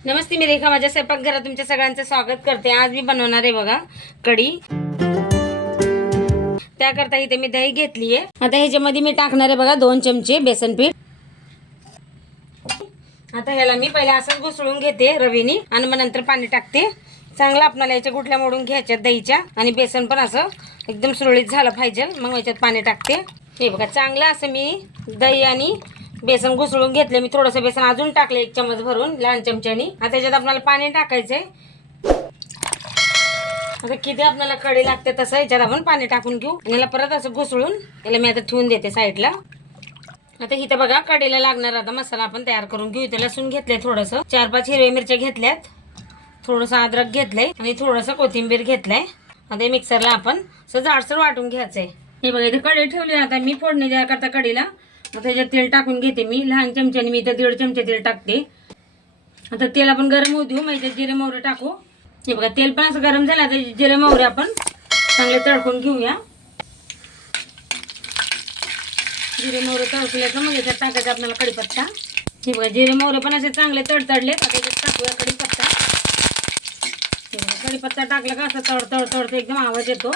नमस्ते मी रेखा, माझ्या स्वयंपाकघरात तुमच्या सगळ्यांचं स्वागत करते। आज मी बनवणार आहे बघा कढी। त्याकरता इथे मी दही घेतली आहे। आता ह्याच्यामध्ये मी टाकणार आहे बघा 2 चमचे बेसन पीठ। आता ह्याला मी पहिला असंच घुसळून घेते रवीनी आणि मग नंतर पाणी टाकते। चांगलं आपल्याला याच्या गुठल्या मोडून घ्यायच्या दहीच्या आणि बेसन पण असं एकदम सुरळीत झालं पाहिजे, मग याच्यात पाणी टाकते। हे बघा चांगलं असं मी दही आणि बेसन घुसळून घेतले। मी थोडंसं बेसन अजून टाकले 1 चमच भरून लहान चमच्यानी। आता याच्यात आपल्याला पाणी टाकायचंय। आता किती आपल्याला कढी लागते तसं याच्यात आपण पाणी टाकून घेऊ आणि याला परत असं घुसळून याला मी आता ठेवून देते साईडला। आता इथं बघा कढीला लागणार आता मसाला आपण तयार करून घेऊ। इथे लसूण घेतले थोडंसं, 4-5 हिरव्या मिरच्या घेतल्यात, थोडंसं अद्रक घेतलंय आणि थोडंसं कोथिंबीर घेतलंय। आता हे मिक्सरला आपण असं जाडसर वाटून घ्यायचंय। हे बघा इथे कढी ठेवली। आता मी फोडणी द्या करता कढीला आता याच्यात तेल टाकून घेते। मी लहान चमच्याने मी इथे 1.5 चमचे तेल टाकते। आता तेल आपण गरम होऊ देऊ, मग याच्यात जिरे मोहरी टाकू। हे बघा तेल पण असं गरम झालं, आता जिरे मोहरी आपण चांगले तळकून घेऊया। जिरे मोहरी तळकल्याचं मग याच्यात टाकायचं आपल्याला कढीपत्ता। हे बघा जिरे मोहरी पण असे चांगले तडतडले, आता याच्यात टाकूया कढीपत्ता। हे बघा कढीपत्ता टाकला का असं तड एकदम आवाज येतो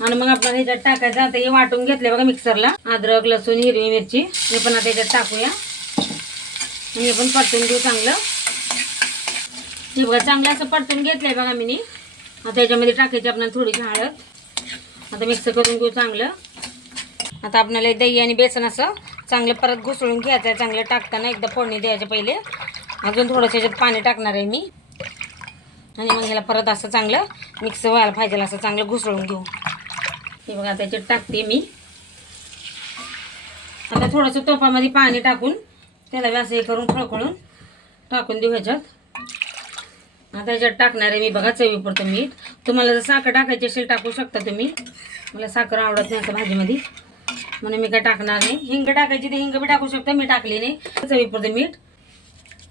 आणि मग आपण ह्याच्यात टाकायचं। आता हे वाटून घेतले बघा मिक्सरला, अद्रक लसूण हिरवी मिरची हे पण आता याच्यात टाकूया आणि हे पण परतून घेऊ चांगलं। हे बघा चांगलं असं परतून घेतलंय बघा मी। आता याच्यामध्ये टाकायची आपल्याला थोडीशी हळद। आता मिक्स करून घेऊ चांगलं। आता आपल्याला दही आणि बेसन असं चांगलं परत घुसळून घ्यायचं आहे। चांगलं टाकताना एकदा फोडणी द्यायच्या पहिले अजून थोडंसं याच्यात पाणी टाकणार आहे मी आणि मग ह्याला परत असं चांगलं मिक्स व्हायला पाहिजे, असं चांगलं घुसळून घेऊ। हे बघा आता याच्यात टाकते मी। आता थोडंसं टोपामध्ये पाणी टाकून त्याला असं हे करून खळखळून टाकून देऊ ह्याच्यात। आता ह्याच्यात टाकणार आहे मी बघा चवीपुरतं मीठ। तुम्हाला जर साखर टाकायची असेल टाकू शकता तुम्ही, मला साखर आवडत नाही असं भाजीमध्ये म्हणून मी काय टाकणार नाही। हिंग टाकायची ते हिंग बी टाकू शकता, मी टाकली नाही। चवीपुरतं मीठ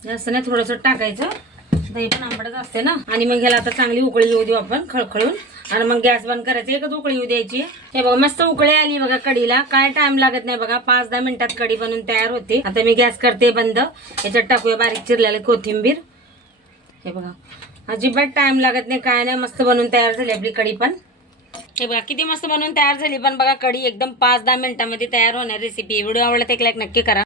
जास्त नाही, थोडंसं टाकायचं, दही पण आंबटच असते ना। आणि मग ह्याला आता चांगली उकळी येऊ देऊ आपण खळखळून आणि मग गॅस बंद करायचं, एकच उकळी येऊ द्यायची। हे बघा मस्त उकळी आली बघा कढीला, काय टाइम लागत नाही बघा, 5-10 मिनिटात कढी बनून तयार होते। आता मी गॅस करते बंद। याच्यात टाकूया बारीक चिरलेली कोथिंबीर। हे बघा अजिबात टाइम लागत नाही, काय नाही, मस्त बनवून तयार झाली आपली कढी पण। हे बघा किती मस्त बनवून तयार झाली पण बघा कढी एकदम 5-10 मिनिटांमध्ये तयार होणार रेसिपी। व्हिडिओ आवडला तर एक लाईक नक्की करा।